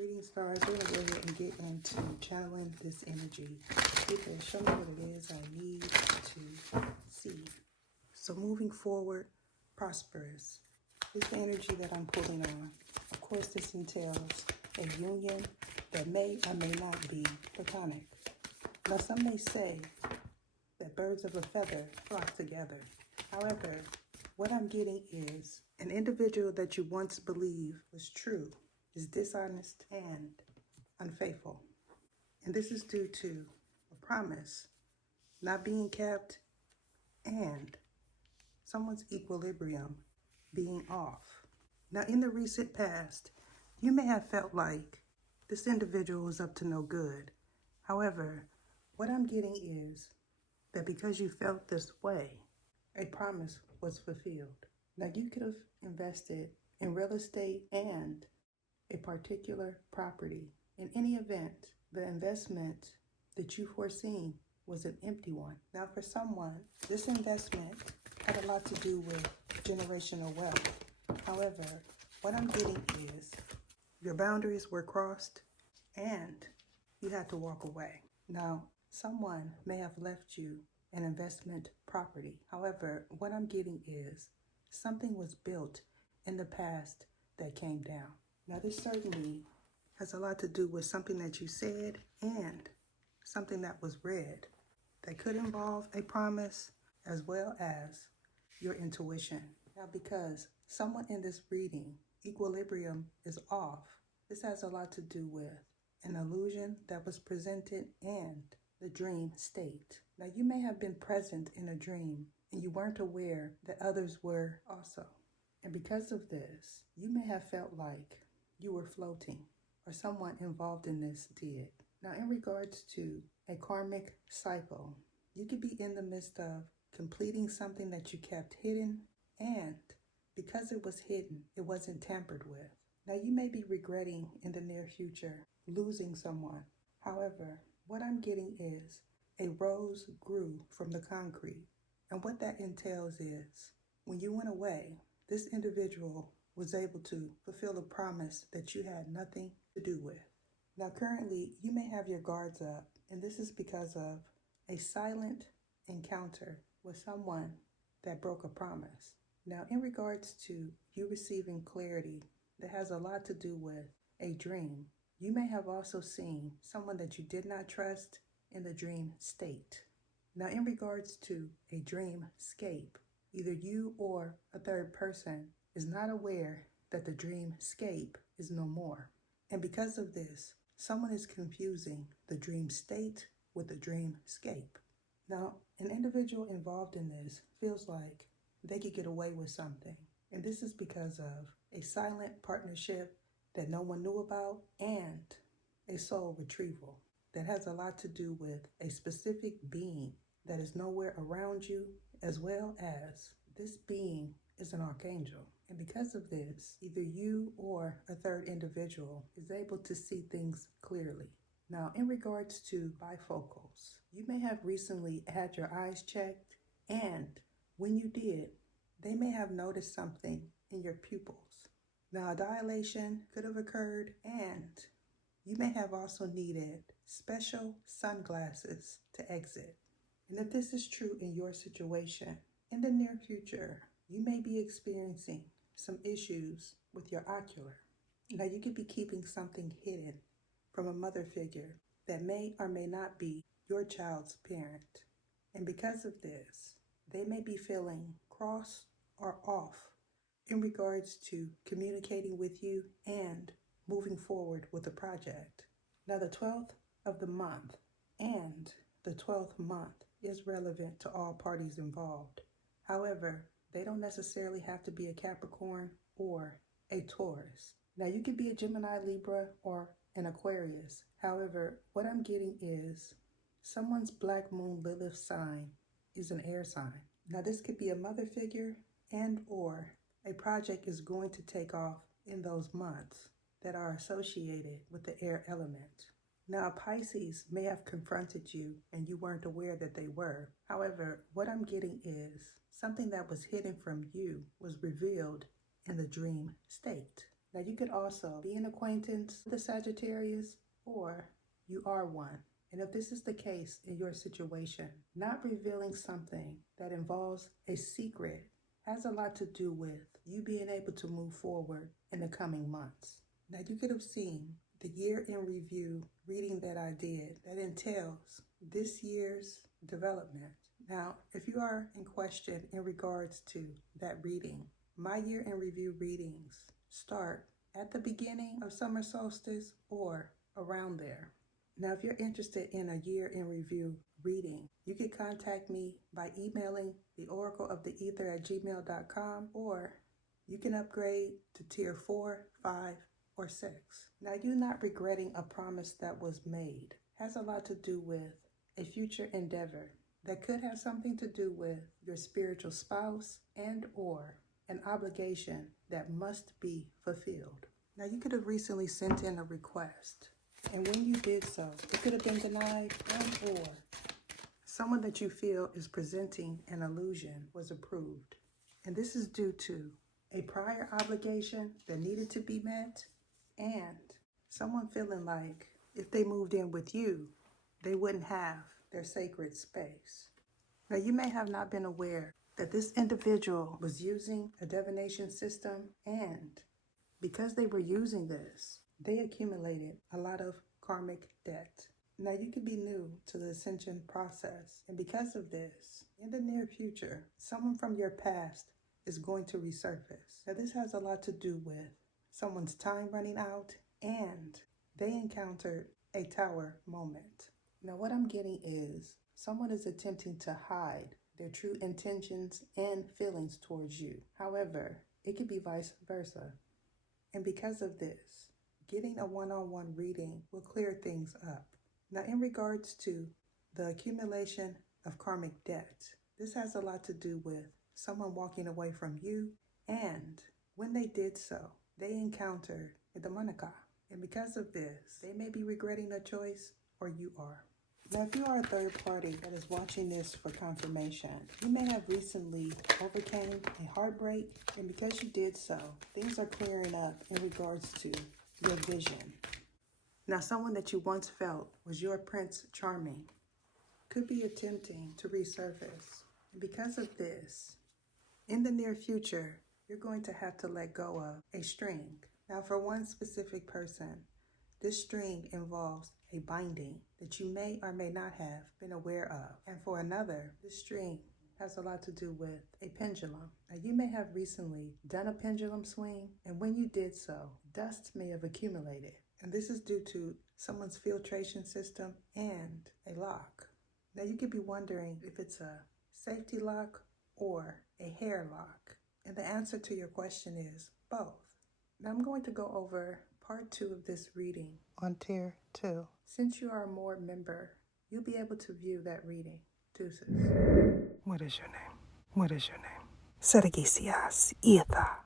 Reading stars, we're going to go ahead and get into channeling this energy. People, show me what it is I need to see. So moving forward, prosperous. This is the energy that I'm pulling on. Of course, this entails a union that may or may not be platonic. Now, some may say that birds of a feather flock together. However, what I'm getting is an individual that you once believed was true is dishonest and unfaithful. And this is due to a promise not being kept and someone's equilibrium being off. Now, in the recent past, you may have felt like this individual was up to no good. However, what I'm getting is that because you felt this way, a promise was fulfilled. Now, you could have invested in real estate and a particular property. In any event, the investment that you foreseen was an empty one. Now, for someone, this investment had a lot to do with generational wealth. However, what I'm getting is your boundaries were crossed and you had to walk away. Now, someone may have left you an investment property. However, what I'm getting is something was built in the past that came down. Now, this certainly has a lot to do with something that you said and something that was read that could involve a promise as well as your intuition. Now, because someone in this reading, equilibrium is off, this has a lot to do with an illusion that was presented and the dream state. Now, you may have been present in a dream and you weren't aware that others were also. And because of this, you may have felt like you were floating or someone involved in this did. Now, in regards to a karmic cycle, you could be in the midst of completing something that you kept hidden, and because it was hidden, it wasn't tampered with. Now, you may be regretting in the near future losing someone. However, what I'm getting is a rose grew from the concrete. And what that entails is when you went away, this individual was able to fulfill a promise that you had nothing to do with. Now, currently, you may have your guards up, and this is because of a silent encounter with someone that broke a promise. Now, in regards to you receiving clarity that has a lot to do with a dream, you may have also seen someone that you did not trust in the dream state. Now, in regards to a dreamscape, either you or a third person is not aware that the dreamscape is no more. And because of this, someone is confusing the dream state with the dreamscape. Now, an individual involved in this feels like they could get away with something. And this is because of a silent partnership that no one knew about and a soul retrieval that has a lot to do with a specific being that is nowhere around you, as well as this being is an archangel. And because of this, either you or a third individual is able to see things clearly. Now, in regards to bifocals, you may have recently had your eyes checked, and when you did, they may have noticed something in your pupils. Now, a dilation could have occurred, and you may have also needed special sunglasses to exit. And if this is true in your situation, in the near future, you may be experiencing some issues with your ocular. Now, you could be keeping something hidden from a mother figure that may or may not be your child's parent. And because of this, they may be feeling cross or off in regards to communicating with you and moving forward with the project. Now, the 12th of the month and the 12th month is relevant to all parties involved. However, they don't necessarily have to be a Capricorn or a Taurus. Now, you could be a Gemini, Libra, or an Aquarius. However, what I'm getting is someone's Black Moon Lilith sign is an air sign. Now, this could be a mother figure and or a project is going to take off in those months that are associated with the air element. Now, a Pisces may have confronted you and you weren't aware that they were. However, what I'm getting is something that was hidden from you was revealed in the dream state. Now, you could also be an acquaintance with the Sagittarius, or you are one. And if this is the case in your situation, not revealing something that involves a secret has a lot to do with you being able to move forward in the coming months. Now, you could have seen the year in review reading that I did that entails this year's development. Now, if you are in question in regards to that reading, my year in review readings start at the beginning of summer solstice or around there. Now, if you're interested in a year in review reading, you can contact me by emailing theoracleoftheether@gmail.com, or you can upgrade to tier 4, 5, or 6. Now, you not regretting a promise that was made has a lot to do with a future endeavor that could have something to do with your spiritual spouse and or an obligation that must be fulfilled. Now, you could have recently sent in a request, and when you did so, it could have been denied, and or someone that you feel is presenting an illusion was approved. And this is due to a prior obligation that needed to be met, and someone feeling like if they moved in with you, they wouldn't have their sacred space. Now, you may have not been aware that this individual was using a divination system, and because they were using this, they accumulated a lot of karmic debt. Now, you could be new to the ascension process, and because of this, in the near future, someone from your past is going to resurface. Now, this has a lot to do with someone's time running out, and they encountered a tower moment. Now, what I'm getting is someone is attempting to hide their true intentions and feelings towards you. However, it could be vice versa. And because of this, getting a one-on-one reading will clear things up. Now, in regards to the accumulation of karmic debt, this has a lot to do with someone walking away from you, and when they did so, they encountered the Monica. And because of this, they may be regretting a choice, or you are. Now, if you are a third party that is watching this for confirmation, you may have recently overcame a heartbreak, and because you did so, things are clearing up in regards to your vision. Now, someone that you once felt was your Prince Charming could be attempting to resurface. And because of this, in the near future, you're going to have to let go of a string. Now, for one specific person, this string involves a binding that you may or may not have been aware of. And for another, this string has a lot to do with a pendulum. Now, you may have recently done a pendulum swing, and when you did so, dust may have accumulated. And this is due to someone's filtration system and a lock. Now, you could be wondering if it's a safety lock or a hair lock. And the answer to your question is both. Now, I'm going to go over part 2 of this reading on tier 2. Since you are a more member, you'll be able to view that reading. Deuces. What is your name? What is your name? Sergisias Ether.